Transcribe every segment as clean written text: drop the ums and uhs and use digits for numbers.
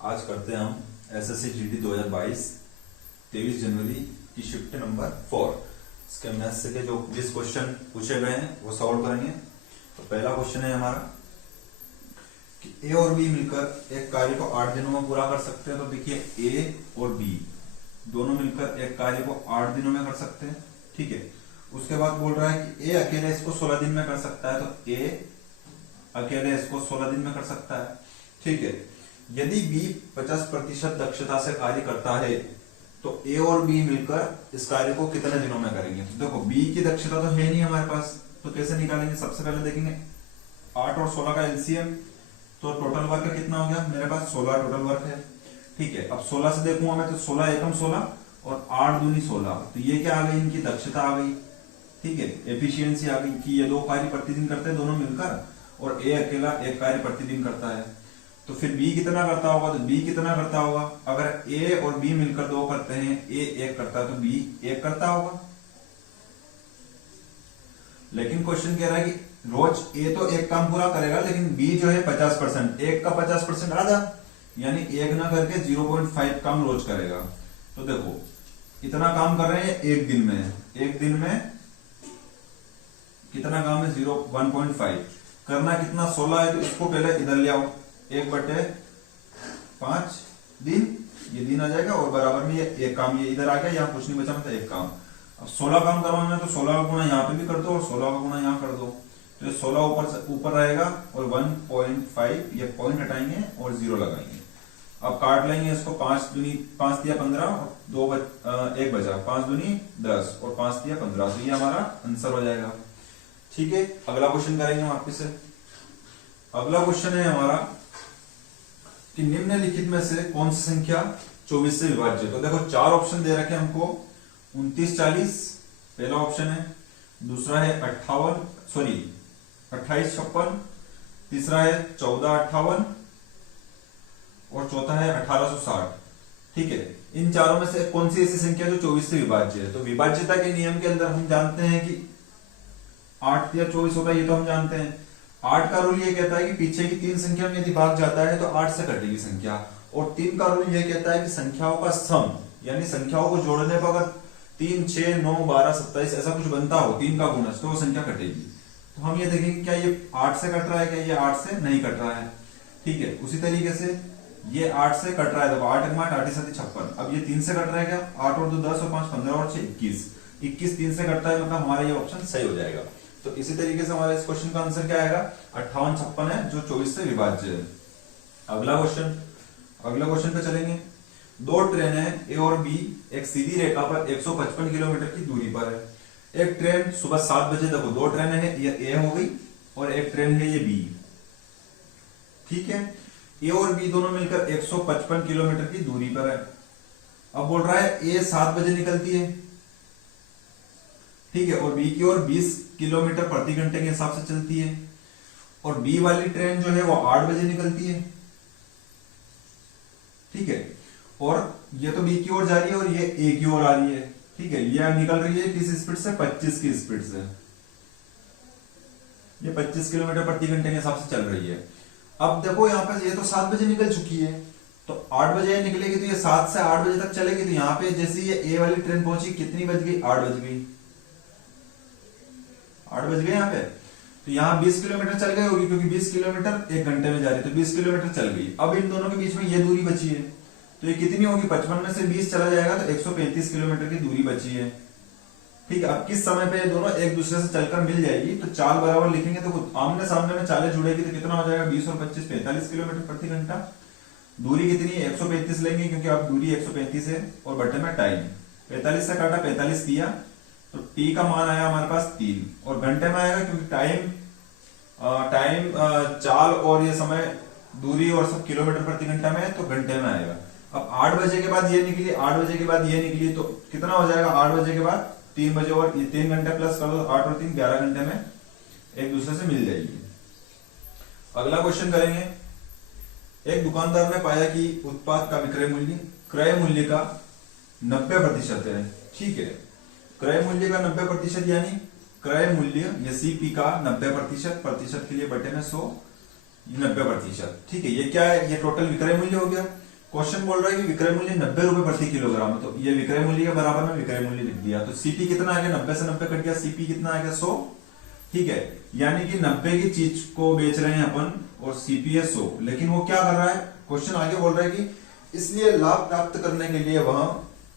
आज करते हैं हम एसएससी जीडी 2022 23 जनवरी की शिफ्ट नंबर 4। इसके मैथ्स के जो 20 क्वेश्चन पूछे गए हैं वो सॉल्व करेंगे। तो पहला क्वेश्चन है हमारा कि ए और बी मिलकर एक कार्य को 8 दिनों में पूरा कर सकते हैं। तो देखिए ए और बी दोनों मिलकर एक कार्य को 8 दिनों में कर सकते हैं, ठीक है। उसके बाद बोल रहा है कि ए अकेले इसको 16 दिन में कर सकता है, तो ए अकेले इसको 16 दिन में कर सकता है, ठीक है। यदि बी 50% दक्षता से कार्य करता है तो ए और बी मिलकर इस कार्य को कितने दिनों में करेंगे। तो देखो बी की दक्षता तो है नहीं हमारे पास, तो कैसे निकालेंगे। सबसे पहले देखेंगे 8 और 16 का एलसीएम, तो टोटल वर्क कितना हो गया, मेरे पास 16 टोटल वर्क है, ठीक है। अब 16 से देखूंगा मैं तो 16 एकम 16 और 8 दूनी 16, तो ये क्या आ गई, इनकी दक्षता आ गई, ठीक है। एफिशिएंसी आ गई कि ये दो कार्य प्रतिदिन करते हैं दोनों मिलकर, और ए अकेला एक कार्य प्रतिदिन करता है। तो फिर बी कितना करता होगा, तो बी कितना करता होगा, अगर ए और बी मिलकर दो करते हैं, ए एक करता है तो बी एक करता होगा। लेकिन क्वेश्चन कह रहा है कि रोज ए तो एक काम पूरा करेगा, लेकिन बी जो है 50%, एक का 50% आधा, यानी एक ना करके 0.5 काम रोज करेगा। तो देखो इतना काम कर रहे हैं एक दिन में, एक दिन में कितना काम है 1.5 करना, कितना 16 है, तो इसको पहले इधर ले आओ, 1/5 दिन, ये दिन आ जाएगा, और बराबर में ये एक काम ये इधर आ गया, यहाँ कुछ नहीं बचा, मतलब एक काम। अब 16 काम करवाना है तो 16 का गुणा यहाँ पे भी कर दो और 16 का गुणा यहाँ कर दो, तो ये 16 ऊपर रहेगा और 1.5 ये पॉइंट हटाएंगे और 0 लगाएंगे। अब काट लेंगे इसको, 5 दूनी 5 दिया 15 और 1 बचा, 5 दूनी 10 और 5 दिया 15, तो ये हमारा आंसर हो जाएगा, ठीक है। अगला क्वेश्चन करेंगे वापिस से। अगला क्वेश्चन है हमारा कि निम्नलिखित में से कौन सी संख्या 24 से विभाज्य है। तो देखो 4 ऑप्शन दे रखे हमको, 29 40 पहला ऑप्शन है, दूसरा है 28 56, तीसरा है 14 58 और चौथा है 1860, ठीक है। इन चारों में से कौन सी ऐसी संख्या जो 24 से विभाज्य है। तो विभाज्यता के नियम के अंदर हम जानते हैं कि 8 या 24 होगा, ये तो हम जानते हैं। 8 का रूल ये कहता है कि पीछे की 3 संख्या में यदि भाग जाता है तो 8 से कटेगी संख्या, और 3 का रूल ये कहता है कि संख्याओं का सम, यानी संख्याओं को जोड़ने पर अगर 3 6 9 12 27 ऐसा कुछ बनता हो, 3 का गुणज, तो वो संख्या कटेगी। तो हम ये देखेंगे क्या ये 8 से कट रहा है, क्या ये 8 से नहीं कट रहा है, ठीक है। उसी तरीके से ये 8 से कट रहा है, देखो 8 8 8 7 56, अब ये 3 से कट रहा है, क्या 8 और 2 10 और 5 15 और 6 21 3 से कटता है, मतलब हमारा ये ऑप्शन सही हो जाएगा। तो इसी तरीके से हमारे इस क्वेश्चन का आंसर क्या आएगा, 58 56 है जो 24 से विभाज्य है। अगला क्वेश्चन पे चलेंगे। 2 ट्रेन है ए और बी एक सीधी रेखा पर 155 किलोमीटर की दूरी पर है। एक ट्रेन सुबह 7 बजे, देखो 2 ट्रेन है, ये ए हो गई और एक ट्रेन है ये बी, ठीक है। ए और बी दोनों मिलकर 155 किलोमीटर की दूरी पर है। अब बोल रहा है ए 7 बजे निकलती है, ठीक है, और बी की ओर 20 किलोमीटर प्रति घंटे के हिसाब से चलती है, और बी वाली ट्रेन जो है वो 8 बजे निकलती है, ठीक है। और ये तो बी की ओर जा रही है और ये ए की ओर आ रही है, ठीक है। ये निकल रही है किस स्पीड से, 25 की स्पीड से, ये 25 किलोमीटर प्रति घंटे के हिसाब से चल रही है। अब देखो यहाँ पे ये तो 7 बजे निकल चुकी है, तो 8 बजे निकलेगी, तो ये 7 से 8 बजे तक चलेगी। तो यहाँ पे जैसे ये ए वाली ट्रेन पहुंची, कितनी बज गई, 8 बज गई, 8 बज गए यहाँ पे। तो यहाँ 20 किलोमीटर चल गई होगी, क्योंकि 20 किलोमीटर 1 घंटे में जा रही है, तो 20 किलोमीटर चल गई। अब इन दोनों के बीच में ये दूरी बची है, तो ये कितनी होगी, 55 में से 20 चला जाएगा तो 135 किलोमीटर की दूरी बची है, ठीक है। अब किस समय पे ये दोनों एक दूसरे से चलकर मिल जाएगी, तो चाल बराबर लिखेंगे, तो आमने सामने में चालें जुड़ेगी, तो कितना हो जाएगा 20 और 25 45 किलोमीटर प्रति घंटा। दूरी कितनी है 135 लेंगे, क्योंकि अब दूरी 135 है, और बटे में टाइम 45 से काटा 45 दिया, तो टी का मान आया हमारे पास 3, और घंटे में आएगा क्योंकि टाइम चाल और ये समय दूरी और सब किलोमीटर प्रति घंटा में है, तो घंटे में आएगा। अब 8 बजे के बाद ये निकली, 8 बजे के बाद ये निकली, तो कितना हो जाएगा 8 बजे के बाद 3 बजे, और ये 3 घंटे प्लस कर दो, 8 और 3 11 घंटे में एक दूसरे से मिल जाएगी। अगला क्वेश्चन करेंगे। एक दुकानदार ने पाया कि उत्पाद का क्रय मूल्य का 90% है, ठीक है। क्रय मूल्य का 90% यानी क्रय मूल्य ये सीपी का 90%, प्रतिशत के लिए बटे में 100, 90%, ठीक है। ये क्या है, ये टोटल विक्रय मूल्य हो गया। क्वेश्चन बोल रहा है कि विक्रय मूल्य 90 रुपए प्रति किलोग्राम है, तो ये विक्रय मूल्य के बराबर में विक्रय मूल्य लिख दिया। तो सीपी कितना आ गया, 90 से 90 कट गया, सीपी कितना आ गया 100। ठीक है, यानी कि 90 की चीज को बेच रहे हैं अपन और सीपी है 100, लेकिन वो क्या कर रहा है, क्वेश्चन आगे बोल रहा है कि इसलिए लाभ प्राप्त करने के लिए वह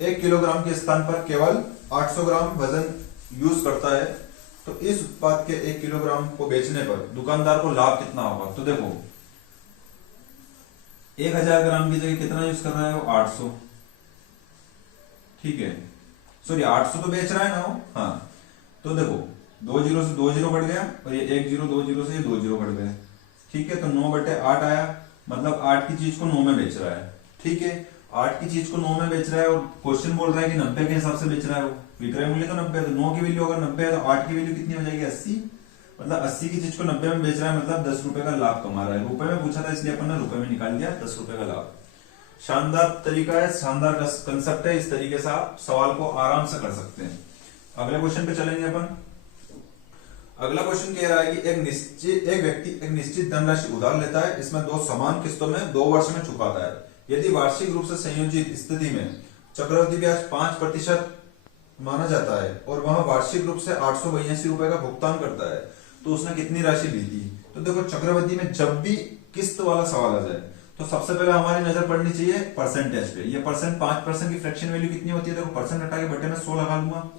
1 किलोग्राम के स्थान पर केवल 800 ग्राम वजन यूज करता है। तो इस उत्पाद के 1 किलोग्राम को बेचने पर दुकानदार को लाभ कितना होगा। तो देखो 1000 ग्राम की जगह कितना यूज कर रहा है वो 800। ठीक है, सॉरी 800 तो बेच रहा है ना वो। हाँ, तो देखो 2 जीरो से 2 जीरो बढ़ गया और ये 1 जीरो, 2 जीरो से ये 2 जीरो बढ़ गए। ठीक है, तो 9/8 आया, मतलब 8 की चीज को 9 में बेच रहा है। ठीक है, 8 की चीज को 9 में बेच रहा है और क्वेश्चन बोल रहा है कि 90 के हिसाब से बेच रहा है वो। विक्रय मूल्य तो 90 है, तो 9 की वैल्यू अगर 90 है तो 8 की वैल्यू कितनी हो जाएगी 80। मतलब 80 की चीज को 90 में बेच रहा है, मतलब 10 रुपए का लाभ कमा रहा है। रुपए में पूछा था इसलिए अपन ने रुपए में निकाल दिया 10 रुपए का लाभ। शानदार तरीका है, शानदार कंसेप्ट है, इस तरीके से आप सवाल को आराम से कर सकते हैं। अगले क्वेश्चन पे चलेंगे अपन। अगला क्वेश्चन कह रहा है कि एक व्यक्ति एक निश्चित धनराशि उधार लेता है, इसमें 2 समान किस्तों में 2 वर्ष में चुकाता है। यदि वार्षिक रूप से संयोजित स्थिति में चक्रवृद्धि ब्याज 5% माना जाता है और वह वार्षिक रूप से 882 रुपए का भुगतान करता है, तो उसने कितनी राशि ली थी। तो देखो चक्रवृद्धि में जब भी किस्त वाला सवाल आ जाए तो सबसे पहले हमारी नजर पड़नी चाहिए परसेंटेज पे। ये परसेंट 5% की फ्रैक्शन वैल्यू कितनी होती है, देखो परसेंट हटा के बटे में 100 लगा लूंगा,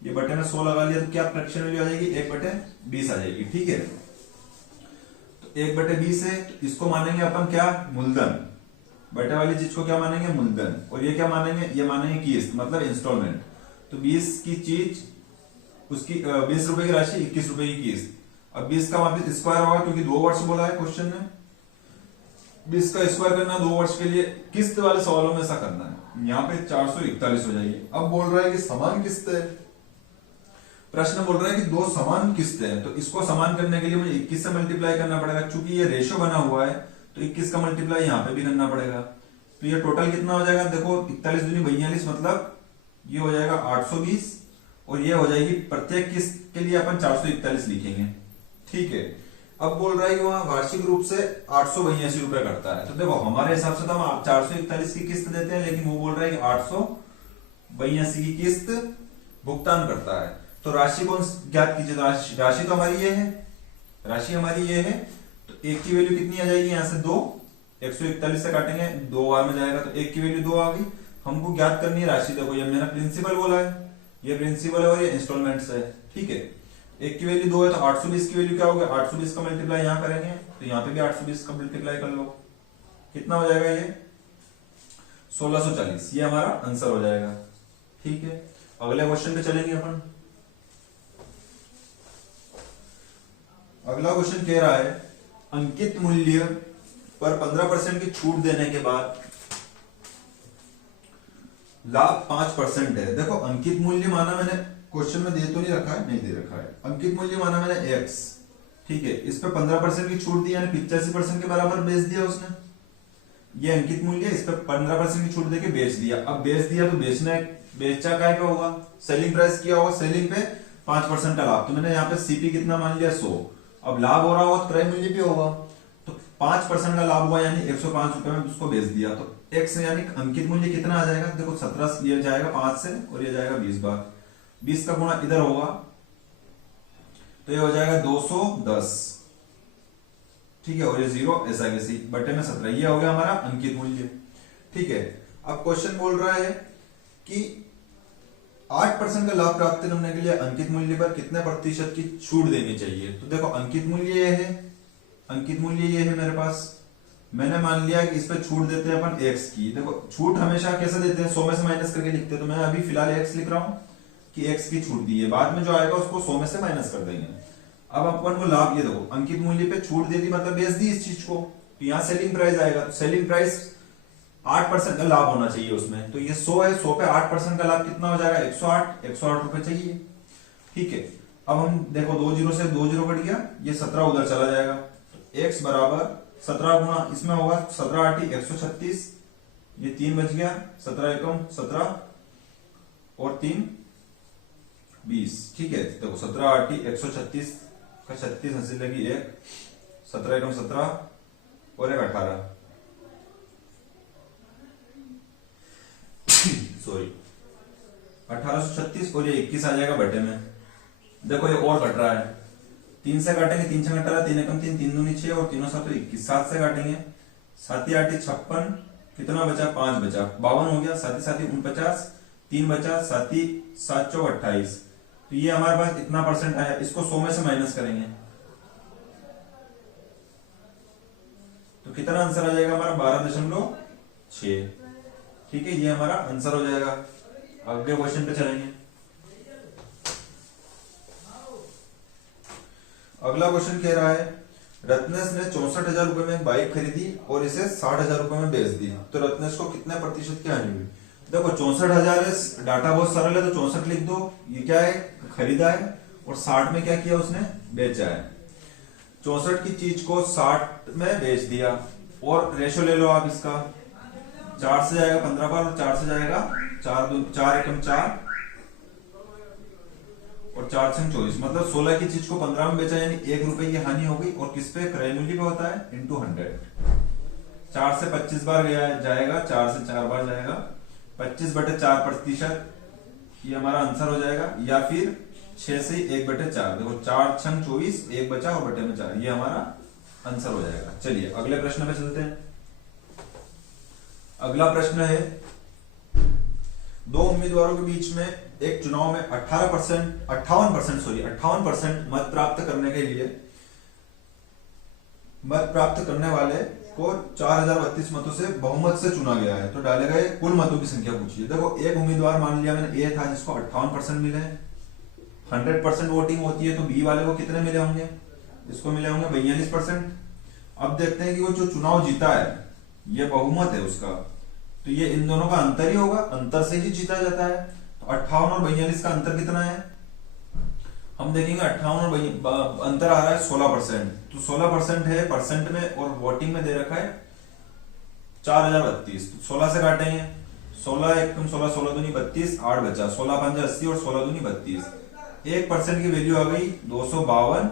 ये बटे में 100 लगा लिया तो क्या फ्रैक्शन वैल्यू आ जाएगी 1/20 आ जाएगी। ठीक है, तो 1/20 है, तो इसको मानेंगे अपन क्या, मूलधन। बटे वाली चीज को क्या मानेंगे, मूलधन। और ये क्या मानेंगे, ये मानेंगे किस्त, मतलब इंस्टॉलमेंट। तो 20 की चीज उसकी 20 रुपए की राशि 21 रुपए की किस्त। अब 20 का वापिस स्क्वायर होगा क्योंकि 2 वर्ष बोला है क्वेश्चन ने, 20 का स्क्वायर करना 2 वर्ष के लिए, किस्त वाले सवालों में ऐसा करना है। यहाँ पे 441 हो जाएगी। अब बोल रहा है कि समान किस्त है, प्रश्न बोल रहा है कि 2 समान किस्त है, तो इसको समान करने के लिए मुझे 21 से मल्टीप्लाई करना पड़ेगा। चूंकि ये रेशो बना हुआ है तो 21 का मल्टीप्लाई यहाँ पे भी करना पड़ेगा। तो ये टोटल कितना हो जाएगा, देखो 41 दूनी 42, मतलब ये हो जाएगा 820 और ये हो जाएगी प्रत्येक किस्त के लिए अपन 441 लिखेंगे। ठीक है, अब बोल रहा है कि वहां वार्षिक रूप से 882 रुपए करता है। तो देखो हमारे हिसाब से तो हम 441 की किस्त देते हैं, लेकिन वो बोल रहा है कि 882 की किस्त भुगतान करता है। तो राशि कौन ज्ञात कीजिए, राशि तो हमारी ये है, राशि हमारी ये है। तो 1 की वैल्यू कितनी आ जाएगी, यहां से 2, 141 से काटेंगे 2 बार में जाएगा, तो 1 की वैल्यू 2 आ गई। हमको ज्ञात करनी है राशि। देखो ये मेरा प्रिंसिपल बोला है, ये प्रिंसिपल है और ये इंस्टॉलमेंट्स है। ठीक है, 1 की वैल्यू 2 है तो 820 की वैल्यू क्या होगा, 820 का मल्टीप्लाई यहाँ करेंगे तो यहाँ पे भी 820 का मल्टीप्लाई कर लो, कितना हो जाएगा ये 1640। ये हमारा आंसर हो जाएगा। ठीक है, अगले क्वेश्चन पे चलेंगे अपन। अगला क्वेश्चन कह रहा है अंकित मूल्य पर 15% की छूट देने के बाद लाभ 5% है। देखो अंकित मूल्य माना मैंने, क्वेश्चन में दे तो नहीं रखा है, नहीं दे रखा है। अंकित मूल्य माना मैंने x, ठीक है, इस पे 15% की छूट दी, यानी 85% के बराबर बेच दिया उसने। ये अंकित मूल्य, इस पे 15% की छूट देके बेच दिया। अब बेच दिया तो बेचा काय पे होगा, सेलिंग प्राइस किया होगा, सेलिंग पे 5% का लाभ। तो मैंने यहाँ पे सीपी कितना मान लिया 100। अब लाभ हो रहा होगा तो क्रय मूल्य भी होगा, तो 5% का लाभ हुआ यानी 105 रुपए में उसको बेच दिया। तो x यानी अंकित मूल्य कितना आ जाएगा, देखो 17, ये जाएगा 5 से और ये जाएगा 20 बार, 20 का गुणा इधर होगा तो ये हो जाएगा 210। ठीक है, और ये 0 ऐसा कैसी बटे में 17, ये हो गया हमारा अंकित मूल्य। ठीक है, अब क्वेश्चन बोल रहा है कि 8% का लाभ प्राप्त करने के लिए अंकित मूल्य पर कितने प्रतिशत की छूट देनी चाहिए। तो देखो अंकित मूल्य ये है, अंकित मूल्य ये है मेरे पास, मैंने मान लिया कि इस पे छूट देते हैं अपन x की। देखो छूट हमेशा कैसे देते हैं, 100 में से माइनस करके लिखते हैं। तो मैं अभी फिलहाल x लिख रहा हूं कि x की छूट दी है, बाद में जो आएगा उसको 100 में से माइनस कर देंगे। अब अपन को लाभ, ये देखो अंकित मूल्य पे छूट दे दी, मतलब बेच दी इस चीज को, तो यहाँ सेलिंग प्राइस आएगा। तो सेलिंग प्राइस 8% का लाभ होना चाहिए उसमें, तो ये 100 है, 100 पे 8% का लाभ कितना हो जाएगा 108 रुपए चाहिए। ठीक है, अब हम देखो 2 जीरो से 2 जीरो कट गया, ये 17 उधर चला जाएगा। तो x बराबर 17 गुणा इसमें होगा 17 8 136, ये 3 बच गया, 17 एकम 17 और 3 20। ठीक है, देखो 17 8 136 का 36 हंसी लगी 1, 17 एकम 17 और 1 18, सॉरी 1836 और ये 21 आ जाएगा बटे में। देखो ये और घट रहा है, 3 से काटेंगे, 3 6 घटा रहा, 3 एकम 3, 3 दूनी 6 और 3 7 21, 7 से काटेंगे, 7 8 56, कितना बचा 5 बचा, 52 हो गया, 7 7 49, 3 बचा, 7 7 4 28। तो ये हमारे पास इतना परसेंट आया, इसको 100 में से माइनस करेंगे तो कितना आंसर आ जाएगा हमारा 12.6। ठीक है, ये हमारा आंसर हो जाएगा। अगले क्वेश्चन पे चलेंगे। अगला क्वेश्चन कह रहा है रत्नेश ने 64,000 रुपए में बाइक खरीदी और इसे 60,000 रुपए में बेच दी, तो रत्नेश को कितने प्रतिशत की हानि हुई। देखो 64,000 है, डाटा बहुत सरल है तो 64 लिख दो, ये क्या है खरीदा है, और 60 में क्या किया उसने बेचा है। 64 की चीज को 60 में बेच दिया, और रेशो ले लो आप इसका, 4 से जाएगा 15 बार और 4 से जाएगा 4 एकम 4 और 4 छंग 24, मतलब 16 की चीज को 15 में बेचा, यानी 1 रुपए की हानि हो गई। और किस पे क्रय मूल्य पे होता है इंटू 100। 4 से 25 बार गया जाएगा, 4 से 4 बार जाएगा, 25/4%, ये हमारा आंसर हो जाएगा। या फिर 6 से 1/4, देखो 4 छंग 24, 1 बचा और बटे में 4, ये हमारा आंसर हो जाएगा। चलिए अगले प्रश्न पे चलते हैं। अगला प्रश्न है, दो उम्मीदवारों के बीच में एक चुनाव में 58% मत प्राप्त करने के लिए मत प्राप्त करने वाले को 4032 मतों से बहुमत से चुना गया है, तो डाले गए कुल मतों की संख्या पूछिए। देखो एक उम्मीदवार मान लिया मैंने ए था जिसको 58% मिले, 100% वोटिंग होती है तो बी वाले को कितने मिले होंगे, इसको मिले होंगे 42%। अब देखते हैं कि वो जो चुनाव जीता है ये बहुमत है उसका, तो ये इन दोनों का अंतर ही होगा, अंतर से ही जीता जाता है। तो 58 और 42 का अंतर कितना है, हम देखेंगे 58 और अंतर आ रहा है 16%, तो 16% है परसेंट में, और वोटिंग में दे रखा है 4032, तो 16 से काटेंगे, 16 एकम 16, 16 दूनी 32, 8 बचा, 16 5 80 और 16 दूनी 32, 1% की वैल्यू आ गई 252।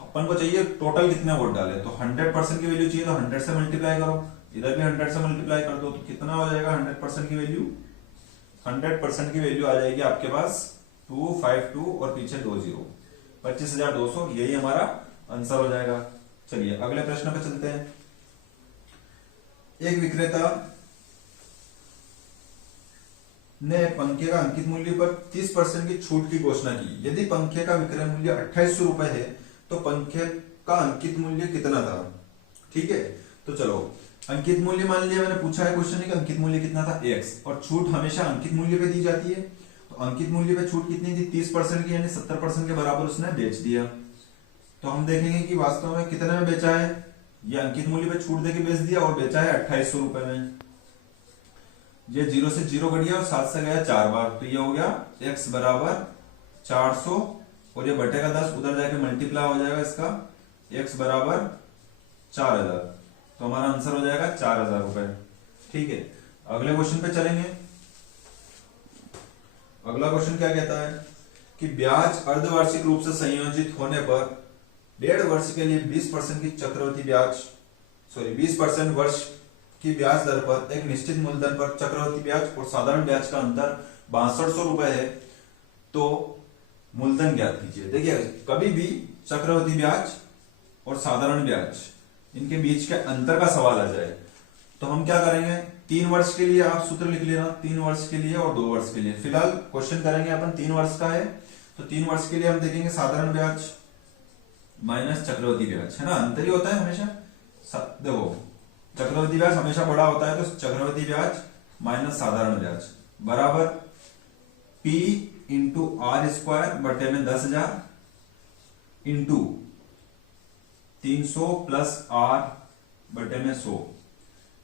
अपन को चाहिए टोटल कितने वोट डाले, तो 100% की वैल्यू चाहिए, तो 100 से मल्टीप्लाई करो, इधर भी 100 से मल्टीप्लाई कर दो, तो कितना हो जाएगा 100% की वैल्यू, 100% की वैल्यू आ जाएगी आपके पास 252 और पीछे 2 0, 25,200, यही हमारा आंसर हो जाएगा। चलिए अगले प्रश्न पे चलते हैं। एक विक्रेता ने पंखे का अंकित मूल्य पर 30% की छूट की घोषणा की। यदि पंखे का विक्रय मूल्य 2800 रुपए है तो पंखे का अंकित मूल्य कितना था। ठीक है, तो चलो अंकित मूल्य मान लिया, मैंने पूछा है क्वेश्चन कि अंकित मूल्य कितना था x, और छूट हमेशा अंकित मूल्य पे दी जाती है, तो अंकित मूल्य पे छूट कितनी थी 30% की, यानी 70% के बराबर उसने बेच दिया। तो हम देखेंगे कि वास्तव में कितने में बेचा है, ये अंकित मूल्य पे छूट देके बेच दिया और बेचा है 2800 रुपए में। ये 0 से 0 कट गया और 7 से गया 4 बार, तो ये हो गया x बराबर 400, और ये बटे का 10 उधर जाके मल्टीप्लाई हो जाएगा इसका, x बराबर 4000, तो हमारा आंसर हो जाएगा 4000 रुपए। ठीक है, अगले क्वेश्चन पे चलेंगे। अगला क्वेश्चन क्या कहता है कि ब्याज अर्धवार्षिक रूप से संयोजित होने पर 1.5 वर्ष के लिए 20% की चक्रवृद्धि ब्याज 20% वर्ष की ब्याज दर पर एक निश्चित मूलधन पर चक्रवृद्धि ब्याज और साधारण ब्याज का अंतर 6200 रुपए है, तो मूलधन ज्ञात कीजिए। देखिए कभी भी चक्रवृद्धि ब्याज और साधारण ब्याज इनके बीच के अंतर का सवाल आ जाए तो हम क्या करेंगे, 3 वर्ष के लिए आप सूत्र लिख लेना, 3 वर्ष के लिए और 2 वर्ष के लिए। फिलहाल क्वेश्चन करेंगे अपन 3 वर्ष का है, तो 3 वर्ष के लिए हम देखेंगे साधारण ब्याज माइनस चक्रवृद्धि ब्याज, है ना, अंतर ही होता है हमेशा। देखो चक्रवृद्धि ब्याज हमेशा बड़ा होता है, तो चक्रवृद्धि ब्याज माइनस साधारण ब्याज बराबर P इंटू आर स्क्वायर बटे में 10,000 इंटू 300 प्लस R बटे में 100।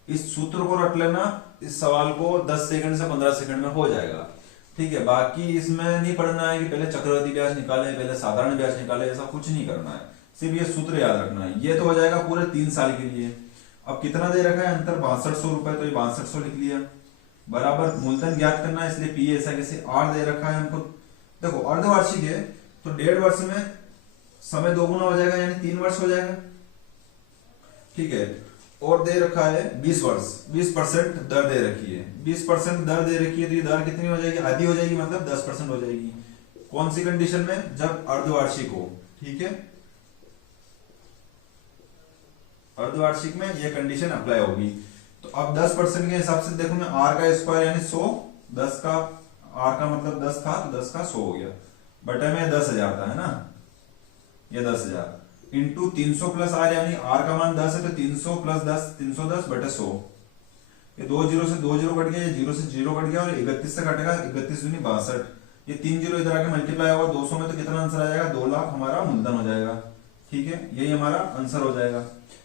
इस सूत्र को रट लेना, इस सवाल को 10 सेकंड से 15 सेकंड में हो जाएगा। ठीक है, बाकी इसमें नहीं पढ़ना है कि पहले चक्रवृद्धि ब्याज निकाले पहले साधारण ब्याज निकाले, ऐसा कुछ नहीं करना है, सिर्फ ये सूत्र याद रखना है। ये तो हो जाएगा पूरे 3 साल के लिए। अब कितना दे रखा है अंतर 6200 रुपए, तो ये 6200 लिख लिया बराबर मूलधन ज्ञात करना है, इसलिए पी ऐसा कैसे R दे रखा है हमको। देखो अर्धवार्षिक है तो 1.5 वर्ष में समय 2 गुना हो जाएगा, यानी 3 वर्ष हो जाएगा। ठीक है, और दे रखा है 20 वर्ष, 20% दर दे रखी है, 20% दर दे रखी है, तो ये दर कितनी हो जाएगी, आधी हो जाएगी, मतलब 10% हो जाएगी। कौन सी कंडीशन में, जब अर्धवार्षिक हो, ठीक है, अर्धवार्षिक में ये कंडीशन अप्लाई होगी। तो अब 10% के हिसाब से देखो मैं, आर का स्क्वायर यानी 100, 10 का, आर का मतलब 10 था तो 10 का 100 हो गया, बटे में 10,000 था, है ना, ये 10,000 इंटू 300 प्लस आर, यानी आर का मान 10 है तो 300 प्लस 10, 310 बटे 100, ये 2 जीरो से 2 जीरो कट गया, ये 0 से 0 कट गया, और 31 से कटेगा, 31 दूनी 62, ये 3 जीरो इधर आके मल्टीप्लाई होगा 200 में, तो कितना आंसर आ जाएगा, 2 लाख हमारा मूलधन हो जाएगा, ठीक है, यही हमारा आंसर हो जाएगा।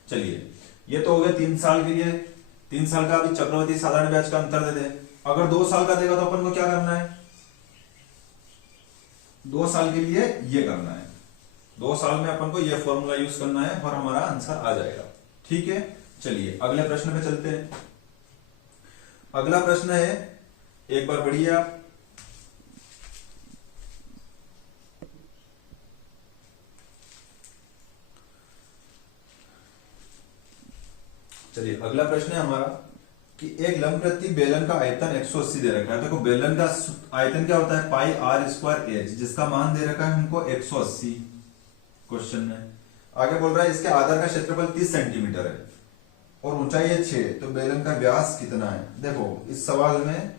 चलिए, ये तो हो गया 3 साल के लिए, 3 साल का अभी चक्रवृद्धि साधारण ब्याज का अंतर दे दे। अगर 2 साल का देगा तो अपन को क्या करना है, 2 साल के लिए ये करना है, 2 साल में अपन को ये फॉर्मूला यूज करना है और हमारा आंसर आ जाएगा, ठीक है। चलिए अगले प्रश्न पे चलते हैं। अगला प्रश्न है, एक बार पढ़िए आप। चलिए अगला प्रश्न है हमारा कि एक लंबवृत्तीय बेलन का आयतन 180 दे रखा है। देखो बेलन का आयतन क्या होता है, पाई आर स्क्वायर एच, जिसका मान दे रखा है हमको 180 क्वेश्चन में। आगे बोल रहा है इसके आधार का क्षेत्रफल 30 सेंटीमीटर है और ऊंचाई है 6, तो बेलन का व्यास कितना है। देखो इस सवाल में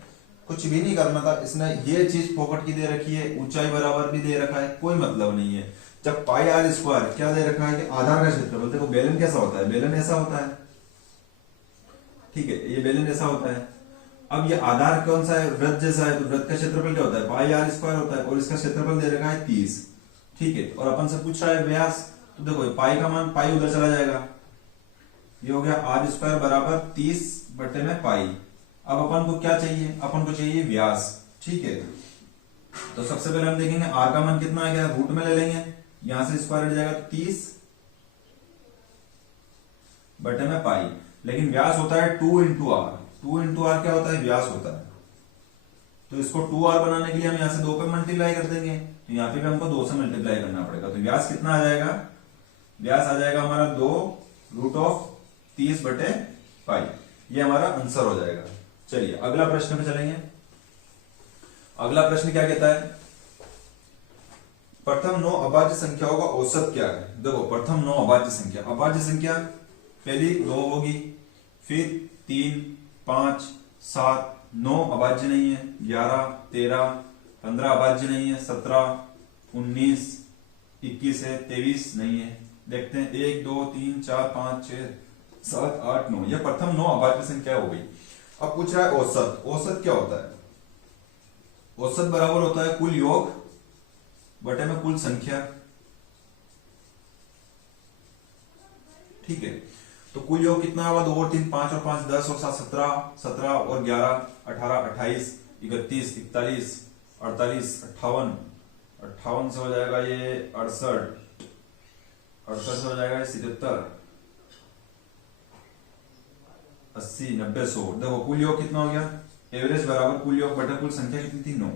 कुछ भी नहीं करना था, इसने ये चीज फोकट की दे रखी है, ऊंचाई बराबर भी दे रखा है, कोई मतलब नहीं है। जब पाई आर स्क्वायर क्या दे रखा है कि आधार का क्षेत्रफल, देखो बेलन कैसा होता है, बेलन ऐसा होता है, ठीक है, ये बेलन ऐसा होता है। अब ये आधार कौन सा है, वृत्त जैसा है, तो वृत्त का क्षेत्रफल क्या होता है, पाई आर स्क्वायर होता है, और इसका क्षेत्रफल दे रखा है 30, ठीक है, और अपन से पूछ रहा है व्यास, तो देखो पाई का मान, पाई उधर चला जाएगा, ये हो गया आर स्क्वायर बराबर 30 बटे में पाई। अब अपन को क्या चाहिए, अपन को चाहिए व्यास, ठीक है। तो सबसे पहले हम देखेंगे आर का मान कितना आ गया, रूट में ले लेंगे, यहां से स्क्वायर हट जाएगा, 30 बटे में पाई। लेकिन व्यास होता है 2 इंटू आर, 2 इंटू आर क्या होता है, व्यास होता है। तो इसको 2r बनाने के लिए हम यहां से 2 पे मल्टीप्लाई कर देंगे, तो यहां पे भी हमको 2 से मल्टीप्लाई करना पड़ेगा। तो व्यास कितना आ जाएगा, व्यास आ जाएगा हमारा 2 रूट ऑफ 30 बटे पाई, ये हमारा आंसर हो जाएगा। चलिए अगला प्रश्न पे चलेंगे। अगला प्रश्न क्या कहता है, प्रथम 9 अभाज्य संख्याओं का औसत क्या है। देखो प्रथम 9 अभाज्य संख्या, अभाज्य संख्या पहली 2 होगी, फिर 3, 5, 7, 9 अभाज्य नहीं है, 11, 13, 15 अभाज्य नहीं है, 17, 19, 21 है, 23 नहीं है। देखते हैं 1, 2, 3, 4, 5, 6, 7, 8, 9, ये प्रथम 9 अभाज्य संख्या हो गई। अब पूछ रहा है औसत, औसत क्या होता है, औसत बराबर होता है कुल योग बटे में कुल संख्या, ठीक है। तो कुल योग कितना होगा, 2 और 3 5 और 5 10 और 7 17, 17 और 11 18, 28, 31, 41, 48, 58, 58 से हो जाएगा ये 68, 68 से हो जाएगा ये 77, 80, 90, 100। देखो कुल योग कितना हो गया, एवरेज बराबर कुल योग बटे कुल संख्या कितनी थी, 9,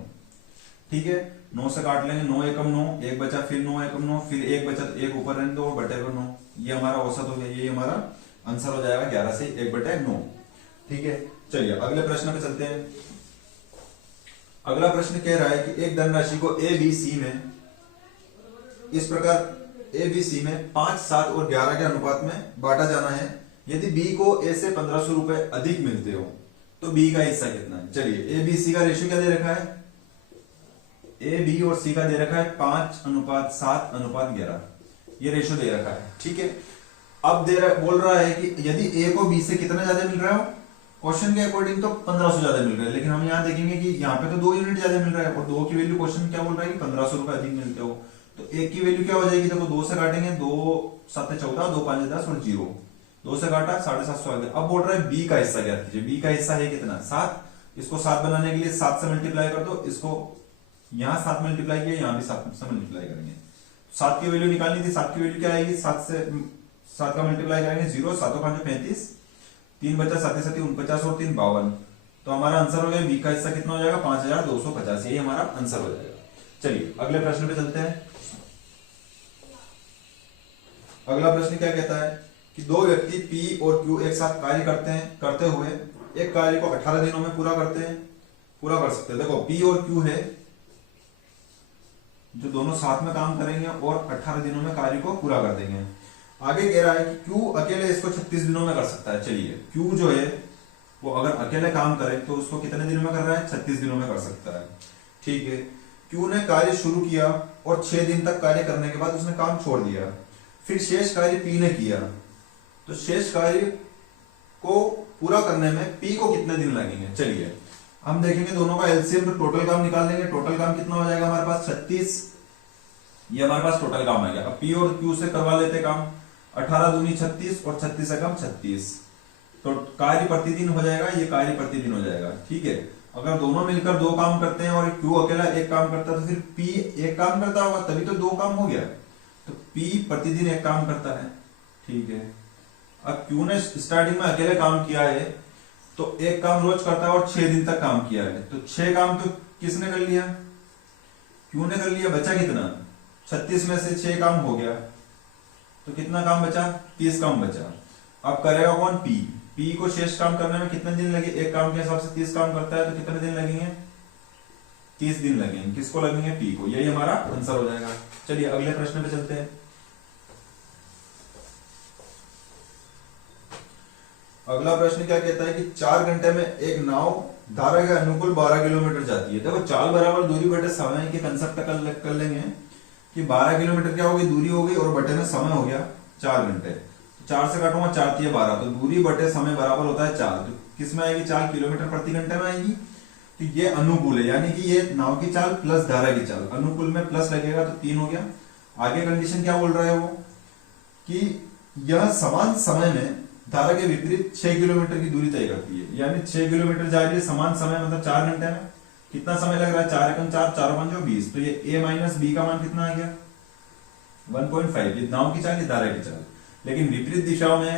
ठीक है। 9 से काट लेंगे, 9 एकम 9, एक बचा, फिर 9 एकम 9, फिर एक बचा, तो एक ऊपर रहने दो और बटे को 9, ये हमारा औसत हो गया, ये हमारा आंसर हो जाएगा 11 से 1 बटे 9, ठीक है। चलिए अगले प्रश्न पे चलते हैं। अगला प्रश्न कह रहा है कि एक धनराशि को ए बी सी में इस प्रकार ए बी सी में 5, 7 और 11 के अनुपात में बांटा जाना है। यदि बी को ए से 1500 रुपए अधिक मिलते हो तो बी का हिस्सा कितना है। चलिए ए बी सी का रेशियो क्या दे रखा है, ए बी और सी का दे रखा है 5:7:11, ये रेशियो दे रखा है, ठीक है। अब बोल रहा है कि यदि ए को बी से कितना ज्यादा मिल रहा हो, क्वेश्चन के अकॉर्डिंग तो 1500 ज्यादा मिल रहा है, लेकिन हम यहाँ देखेंगे कि यहाँ पे तो 2 यूनिट ज्यादा मिल रहा है, और 2 की वैल्यू क्वेश्चन क्या बोल रहा है कि 1500 रुपए अधिक मिलते हो, तो एक की वैल्यू क्या हो जाएगी, देखो 2 से काटेंगे, 2 7 14, 2 5 10 और 0, 2 से काटा 750 आ गया। अब बोल रहा है बी का हिस्सा क्या कीजिए, बी का हिस्सा है कितना, 7, इसको 7 बनाने के लिए 7 से मल्टीप्लाई कर दो, इसको यहाँ 7 मल्टीप्लाई किया, यहाँ भी 7 से मल्टीप्लाई करेंगे, 7 की वैल्यू निकालनी थी, 7 की वैल्यू क्या आएगी, 7 का मल्टीप्लाई करेंगे 0, 7 5 35, 3 बचा 7 7 49 और 3 52, तो हमारा आंसर हो गया बी का हिस्सा कितना हो जाएगा 5250, यही हमारा आंसर हो जाएगा। चलिए अगले प्रश्न पे चलते हैं। अगला प्रश्न क्या कहता है कि दो व्यक्ति P और Q एक साथ कार्य करते हुए एक कार्य को 18 दिनों में पूरा कर सकते हैं। देखो P और Q है जो दोनों साथ में काम करेंगे और 18 दिनों में कार्य को पूरा कर देंगे। आगे कह रहा है कि Q अकेले इसको 36 दिनों में कर सकता है। चलिए Q जो है वो अगर अकेले काम करे तो उसको कितने दिनों में कर रहा है, 36 दिनों में कर सकता है। ठीक है, Q ने कार्य शुरू किया और 6 दिन तक कार्य करने के बाद उसने काम छोड़ दिया। फिर शेष कार्य P ने किया, तो शेष कार्य को पूरा करने में P को कितने दिन लगेंगे। चलिए हम देखेंगे दोनों का एलसीएम, तो टोटल काम निकाल लेंगे। टोटल काम कितना हो जाएगा हमारे पास 36, ये हमारे पास टोटल काम आ गया। अब P और Q से करवा लेते काम, 18 दूनी 36 और 36 से कम 36, तो कार्य प्रतिदिन हो जाएगा, ये कार्य प्रतिदिन हो जाएगा। ठीक है, अगर दोनों मिलकर दो काम करते हैं और Q अकेला एक काम करता है तो फिर P एक काम करता होगा, तभी तो दो काम हो गया। तो P प्रतिदिन एक काम करता है। ठीक है, अब Q ने स्टार्टिंग में अकेले काम किया है तो एक काम रोज करता है और 6 दिन तक काम किया है, तो 6 काम तो किसने कर लिया, Q ने कर लिया। बचा कितना, 36 में से 6 काम हो गया तो कितना काम बचा, 30 काम बचा। अब करेगा कौन, P को शेष काम करने में कितने दिन लगे, एक काम के हिसाब से 30 काम करता है तो कितने दिन लगेंगे, 30 दिन लगेंगे। किसको लगेंगे, P को। यही हमारा आंसर हो जाएगा। चलिए अगले प्रश्न पे चलते हैं। अगला प्रश्न क्या कहता है कि 4 घंटे में एक नाव धारा के अनुकूल 12 किलोमीटर जाती है। देखो चाल बराबर दूरी बटे समय के कंसेप्ट कर लेंगे कि 12 किलोमीटर क्या होगी, दूरी होगी और बटे में समय हो गया 4 घंटे। तो 4 से काटूंगा, 4 3 12, तो दूरी बटे समय बराबर होता है 4। तो किस में आएगी, 4 किलोमीटर प्रति घंटे में आएगी। तो ये अनुकूल है, यानी कि ये नाव की चाल प्लस धारा की चाल, अनुकूल में प्लस लगेगा तो 3 हो गया। आगे कंडीशन क्या बोल रहा है वो, कि यह समान समय में धारा के विपरीत 6 किलोमीटर की दूरी तय करती है। यानी 6 किलोमीटर जा रही है समान समय, मतलब 4 घंटे में। कितना समय लग रहा है, 4 एकम 4, 4 5 20, तो ये a माइनस बी का मान कितना आ गया, 1.5। ये नाव की चाल, ये धारा की चाल। लेकिन विपरीत दिशा में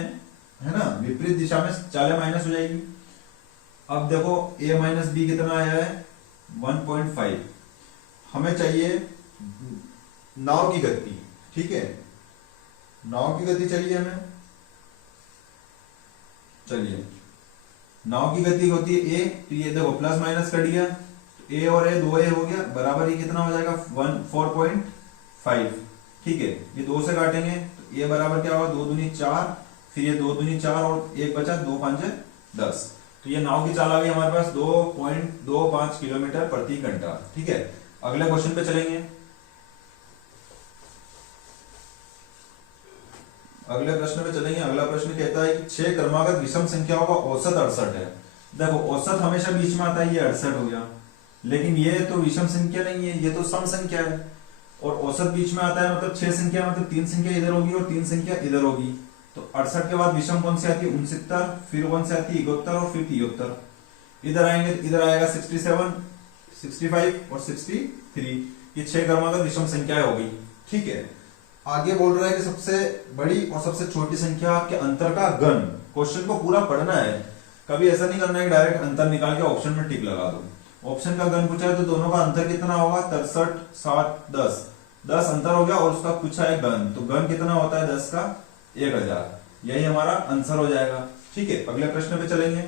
है ना, विपरीत दिशा में चालें माइनस हो जाएगी। अब देखो a माइनस बी कितना आया है, 1.5। हमें चाहिए नाव की गति। ठीक है, नाव की गति चाहिए हमें। चलिए नाव की गति होती है a, तो ये देखो प्लस माइनस कर दिया, a और a 2a हो गया, बराबर ये कितना हो जाएगा 4.5। ठीक है, ये 2 से काटेंगे तो a बराबर क्या होगा, 2 दूनी 4, फिर ये 2 दूनी 4 और 1 बचा, 2 5 10। तो ये नाव की चाल आ गई हमारे पास 2.25 किलोमीटर प्रति घंटा। ठीक है, अगले क्वेश्चन पे चलेंगे। अगले प्रश्न पे चलेंगे। अगला प्रश्न कहता है कि 6 क्रमागत विषम संख्याओं का औसत 68 है। देखो औसत हमेशा बीच में आता है, ये 68 हो गया, लेकिन ये तो विषम संख्या नहीं है, ये तो सम संख्या है। और औसत बीच में आता है मतलब 6 संख्या, मतलब 3 संख्या इधर होगी और 3 संख्या इधर होगी। तो 68 के बाद विषम कौन सी आती है, 69, फिर कौन सी आती है 71 और फिर 73। इधर आएंगे, इधर आएगा 67, 65 और 63। ये 6 क्रमागत विषम संख्याएं हो गई। ठीक है, आगे बोल रहा है कि सबसे बड़ी और सबसे छोटी संख्या के अंतर का घन। क्वेश्चन को पूरा पढ़ना है, कभी ऐसा नहीं करना है कि डायरेक्ट अंतर निकाल के ऑप्शन में टिक लगा दो। ऑप्शन का घन पूछा है तो दोनों का अंतर कितना होगा, 63, 7, 10। 10 अंतर हो गया और उसका पूछा है घन, तो घन कितना होता है 10 का 1000। यही हमारा आंसर हो जाएगा। ठीक है, अगले प्रश्न पे चलेंगे।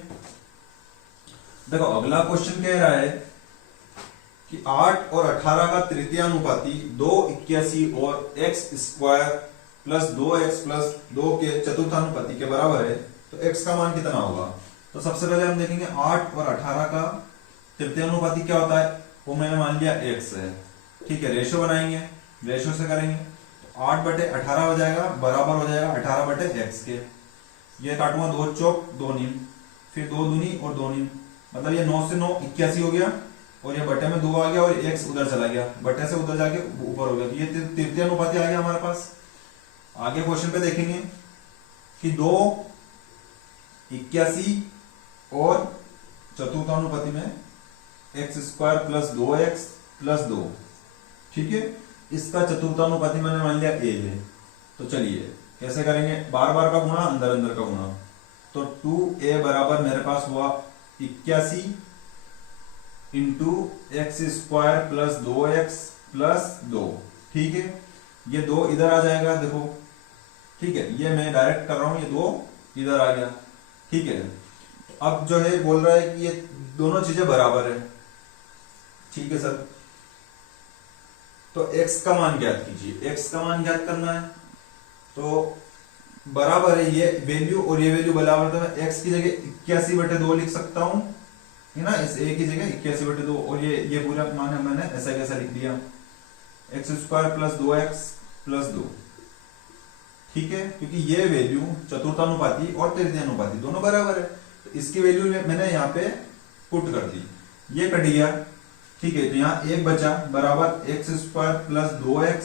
देखो अगला क्वेश्चन कह रहा है कि 8 और 18 का तृतीयानुपाती 2 81 और x square plus 2x plus 2 के चतुर्थानुपाती के बराबर है, तो x का मान कितना होगा। तो सबसे पहले हम देखेंगे 8 और 18 का तृतीयानुपाती क्या होता है, वो मैंने मान लिया x है। ठीक है, रेशो बनाएंगे, रेशो से करेंगे तो 8 बटे 18 हो जाएगा, बराबर हो जाएगा 18 बटे x के। ये काटूंगा 2 चौक 2 नीम, फिर 2 दूनी और 2 नीम, मतलब ये 9 से 9 81 हो गया और ये बटे में 2 आ गया और x उधर चला गया, बटे से उधर जाके ऊपर हो गया। तो ये तृतीयानुपाती आ गया हमारे पास। आगे क्वेश्चन पे देखेंगे कि 2 81 और चतुर्थानुपाती में x square plus 2x plus 2। ठीक है, इसका चतुर्थानुपाती मैंने मान लिया a है। तो चलिए कैसे करेंगे, बार बार का गुणा, अंदर अंदर का गुणा। तो 2a बराबर मेरे पास हुआ 81 into x square plus 2x plus 2। ठीक है, ये 2 इधर आ जाएगा, देखो ठीक है, ये मैं डायरेक्ट कर रहा हूं, ये 2 इधर आ गया। ठीक है, अब जो है बोल रहा है कि ये दोनों चीजें बराबर है। ठीक है सर, तो x का मान ज्ञात कीजिए। x का मान ज्ञात करना है तो बराबर है ये वैल्यू और ये वैल्यू बराबर, तो मैं x की जगह 81/2 लिख सकता हूं, है ना, इस a की जगह 81/2, और ये पूरा मान है मैंने ऐसा कैसा लिख दिया, x² + 2x + 2। ठीक है, क्योंकि ये वैल्यू चतुर्थानुपाती और तृतीयानुपाती दोनों बराबर है, तो इसकी वैल्यू मैंने यहाँ पे पुट कर दी, ये कट गया। ठीक है, तो यहाँ 1 बचा बराबर x² + 2x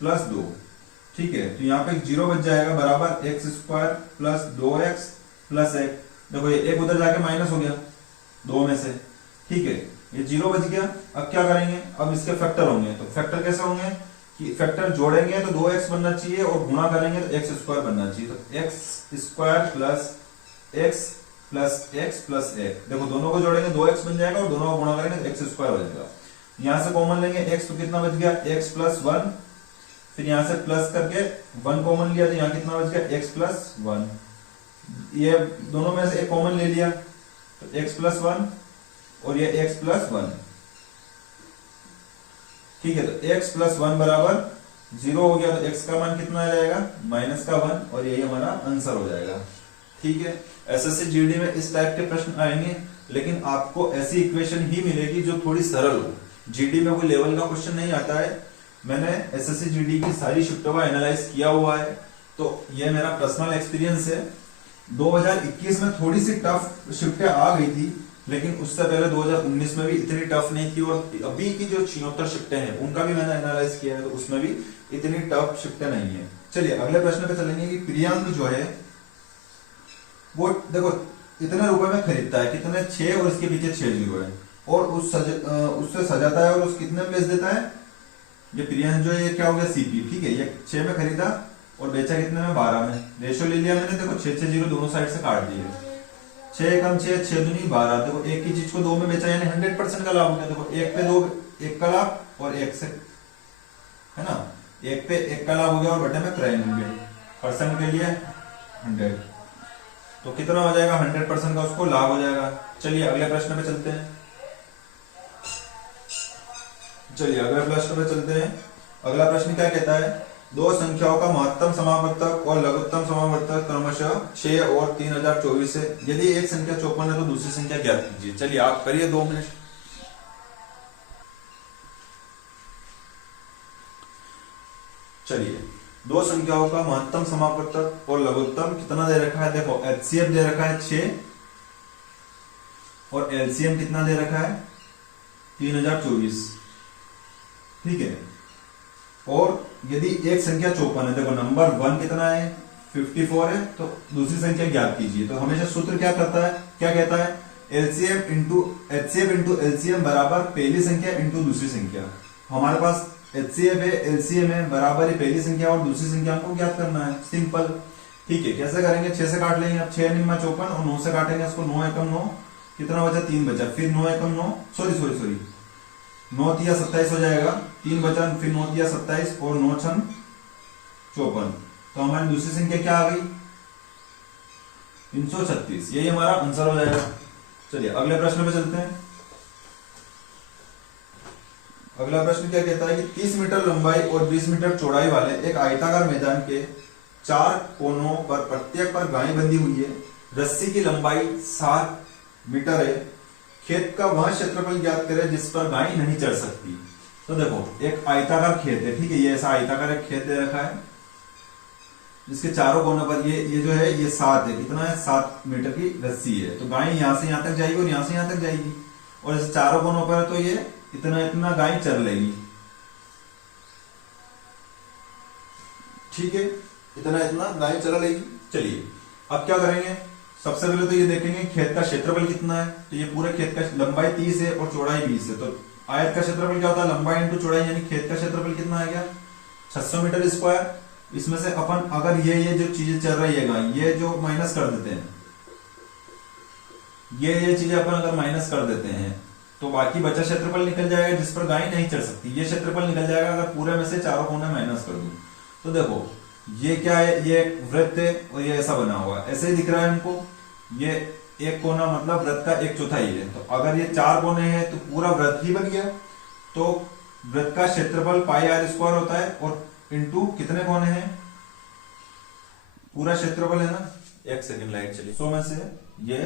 + 2। ठीक है, तो यहाँ पे 0 बच जाएगा बराबर x² + 2x + 1। देखो ये 1 उधर जाके माइनस हो गया 2 में से। ठीक है, ये 0 बच गया। अब क्या करेंगे, अब इसके फैक्टर होंगे, तो फैक्टर कैसे होंगे कि फैक्टर जोड़ेंगे तो 2x बनना चाहिए और गुणा करेंगे तो x² बनना चाहिए, तो x² + x + x + 1। देखो दोनों को जोड़ेंगे 2x बन जाएगा और दोनों को गुणा करेंगे तो x² हो जाएगा। यहां से कॉमन लेंगे x, तो कितना बच गया x + 1, फिर यहां से प्लस करके 1 कॉमन लिया तो यहाँ कितना बच गया x + 1। ये दोनों में से एक कॉमन ले लिया तो x + 1 और ये x + 1। ठीक है, तो x + 1 बराबर 0 हो गया, तो x का मान कितना आ जाएगा -1, और यही हमारा आंसर हो जाएगा। ठीक है, एसएससी जीडी में इस टाइप के प्रश्न आएंगे, लेकिन आपको ऐसी इक्वेशन ही मिलेगी जो थोड़ी सरल हो। जीडी में कोई लेवल का क्वेश्चन नहीं आता है। मैंने एसएससी जीडी की सारी शिफ्टों का एनालाइज किया हुआ है, तो ये मेरा पर्सनल एक्सपीरियंस है। 2021 में थोड़ी सी टफ शिफ्टें आ गई थी, लेकिन उससे पहले 2019 में भी इतनी टफ नहीं थी, और अभी की जो 76 शिफ्टें हैं उनका भी मैंने एनालाइज किया है, तो उसमें भी इतनी टफ शिफ्टें नहीं है। चलिए अगले प्रश्न पे चलेंगे कि प्रियांक जो है वो देखो इतने रुपए में खरीदता है, कितने 6 और इसके पीछे 6 जीरो है, और उससे सजाता है और उस कितने में बेच देता है। ये प्रियांक जो है ये क्या हो गया सीपी। ठीक है, ये 6 में खरीदा और बेचा कितने में 12 में। रेशियो ले लिया मैंने, देखो 6 6 जीरो दोनों साइड से काट दिए, 6 कम 6 6 दूनी 12। देखो एक ही चीज को 2 में बेचा यानी 100% का लाभ हो गया। देखो 1 पे 2 1 का लाभ और 1 से, है ना, 1 पे 1 का लाभ हो गया और बटे में 93% के लिए 100, तो कितना हो जाएगा 100% का उसको लाभ हो जाएगा। चलिए अगले प्रश्न पे चलते हैं। चलिए अगले प्रश्न पे चलते हैं। अगला प्रश्न क्या कहता है, दो संख्याओं का महत्तम समावर्तक और लघुत्तम समावर्तक क्रमशः 6 और 3024 है। यदि एक संख्या 54 है तो दूसरी संख्या ज्ञात कीजिए। चलिए आप करिए 2 मिनट। चलिए दो संख्याओं का महत्तम समावर्तक और लघुत्तम कितना दे रखा है। देखो एचसीएफ दे रखा है 6 और एलसीएम कितना दे रखा है 3024। ठीक है, और यदि एक संख्या 54 है, देखो नंबर 1 कितना है 54 है, तो दूसरी संख्या ज्ञात कीजिए। तो हमेशा सूत्र क्या करता है, क्या कहता है, LCM into HCF into LCM बराबर पहली संख्या इंटू दूसरी संख्या। हमारे पास एचसीएफ है एलसीएम है बराबर है पहली संख्या और दूसरी संख्या को ज्ञात करना है, सिंपल। ठीक है, कैसे करेंगे, 6 से काट लेंगे, अब 6 निम्मा 54 और 9 से काटेंगे इसको, 9 एकम 9 कितना बचा 3 बचा, फिर 9 एकम 9 सॉरी 9 तिया 27 हो जाएगा, 3 बचा, फिर 9 तिया 27 और 9 छन 54। तो हमारी दूसरी संख्या क्या आ गई 336। यही हमारा आंसर हो जाएगा। चलिए अगले प्रश्न पे चलते हैं। अगला प्रश्न क्या कहता है कि 30 मीटर लंबाई और 20 मीटर चौड़ाई वाले एक आयताकार मैदान के 4 कोनों पर प्रत्येक पर गाय बंधी हुई है। रस्सी की लंबाई 7 मीटर है। खेत का वह क्षेत्रफल ज्ञात करें जिस पर गाय नहीं चढ़ सकती। तो देखो एक आयताकार खेत है, ठीक है, ये ऐसा आयताकार एक खेत दे रखा है जिसके चारों कोनों पर ये जो है ये 7 है, कितना है 7 मीटर की रस्सी है। तो गाय यहां से यहां तक जाएगी और यहां से यहां तक जाएगी, और इस चारों कोनों पर तो ये इतना गाय चल लेगी। ठीक है, इतना गाय चला लेगी। चलिए अब क्या करेंगे, सबसे पहले तो ये देखेंगे खेत का क्षेत्रफल कितना है। तो ये पूरे खेत का लंबाई 30 है और चौड़ाई 20 है। तो आयत का क्षेत्रफल क्या होता है, लंबाई इंटू चौड़ाई, यानी खेत का क्षेत्रफल कितना आ गया 600 मीटर स्क्वायर। इसमें से अपन अगर ये जो चीजें चल रही है गाय, ये जो माइनस कर देते हैं, ये चीजें अपन अगर माइनस कर देते हैं तो बाकी बचा क्षेत्रफल निकल जाएगा जिस पर गाय नहीं चढ़ सकती। ये क्षेत्रफल निकल जाएगा अगर पूरे में से चारों कोने माइनस कर दूं। तो देखो ये क्या है, ये एक वृत्त है और ये ऐसा बना हुआ है, ऐसे ही दिख रहा है हमको। ये एक कोना मतलब वृत्त का एक चौथाई है, तो अगर ये 4 कोने हैं तो पूरा वृत्त ही बन गया। तो वृत्त का क्षेत्रफल पाई आर स्क्वायर होता है, और इंटू कितने कोने हैं, पूरा क्षेत्रफल है ना। एक सेकंड लाइट चली। 100 में से ये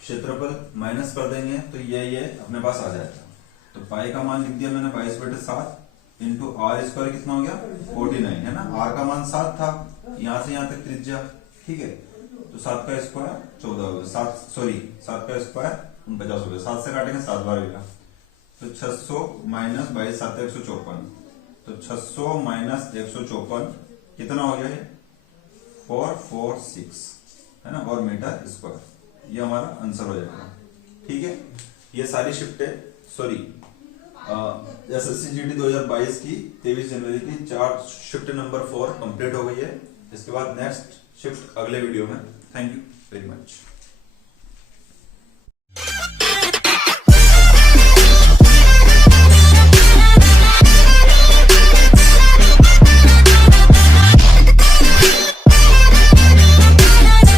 क्षेत्रफल माइनस कर देंगे तो ये अपने पास आ जाएगा। तो पाई का मान लिख दिया मैंने 22/7 इंटू आर स्क्वायर कितना हो गया 49 है ना। आर का मान 7 था, यहां से यहां तक त्रिज्या, ठीक है। तो 7 का स्क्वायर 14 हो गया, 7 का स्क्वायर 49 हो गया, 7 से काटेंगे 7 बार होगा। तो 600 माइनस 22 7 154, तो 600 माइनस 154 कितना हो गया ये 446 है ना, और मीटर स्क्वायर। ये हमारा आंसर हो जाएगा, ठीक है। ये सारी शिफ्टें एसएससी जीडी 2022 की 23 जनवरी की 4 शिफ्ट नंबर 4 कंप्लीट हो गई है। इसके बाद नेक्स्ट शिफ्ट अगले वीडियो में। Thank you very much.